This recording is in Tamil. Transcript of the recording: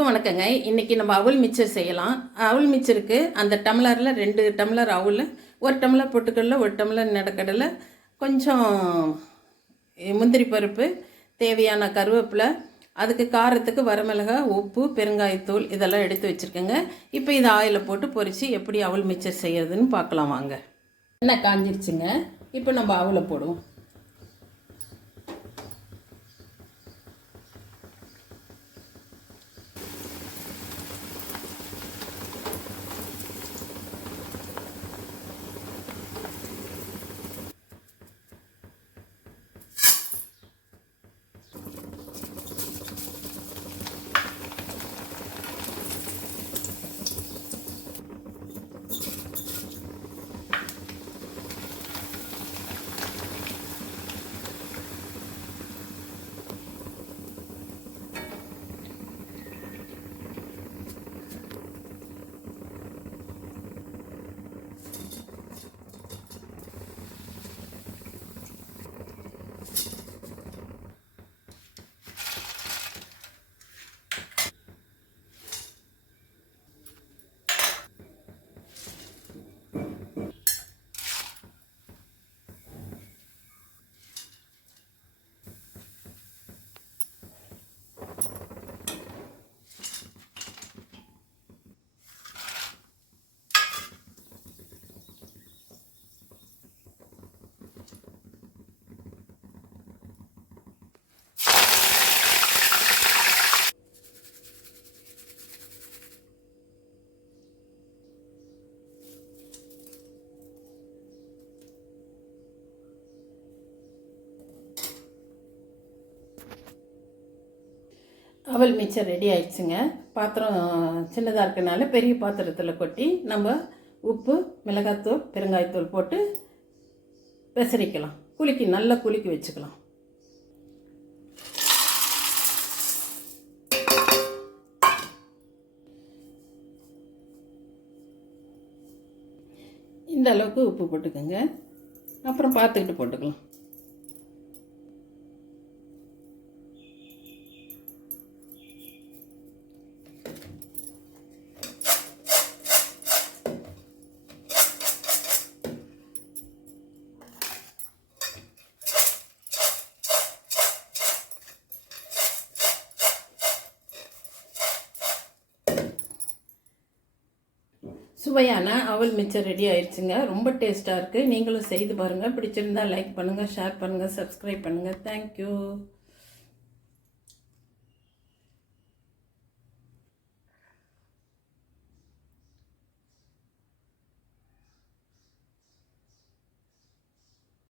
வணக்கங்க. இன்னைக்கு நம்ம அவல் மிச்சர் செய்யலாம். அவல் மிச்சருக்கு அந்த டம்ளரில் ரெண்டு டம்ளர் அவுல் ஒரு டம்ளர் பொட்டுக்கடலை ஒரு டம்ளர் நடக்கடலை கொஞ்சம் முந்திரி பருப்பு தேவையான கருவேப்பிலை அதுக்கு காரத்துக்கு வரமிளகாய் உப்பு பெருங்காயத்தூள் இதெல்லாம் எடுத்து வச்சுருக்கேங்க. இப்போ இதை ஆயிலில் போட்டு பொறிச்சு எப்படி அவல் மிச்சர் செய்யறதுன்னு பார்க்கலாம் வாங்க. எண்ணெய் காஞ்சிருச்சுங்க. இப்போ நம்ம அவலை போடுவோம். அவல் மிச்சர் ரெடி ஆயிடுச்சுங்க. பாத்திரம் சின்னதாக இருக்கனால பெரிய பாத்திரத்தில் கொட்டி நம்ம உப்பு மிளகாத்தூள் பெருங்காயத்தூள் போட்டு பெசரிக்கலாம். குலுக்கி நல்லா குலுக்கி வச்சுக்கலாம். இந்த அளவுக்கு உப்பு போட்டுக்கோங்க. அப்புறம் பார்த்துக்கிட்டு போட்டுக்கலாம். சுவையான அவல் மிச்சம் ரெடி ஆயிடுச்சுங்க ரொம்ப டேஸ்ட்டாக இருக்குது நீங்களும் செய்து பாருங்கள் பிடிச்சிருந்தா லைக் பண்ணுங்கள் ஷேர் பண்ணுங்கள் சப்ஸ்கிரைப் பண்ணுங்கள் தேங்க்யூ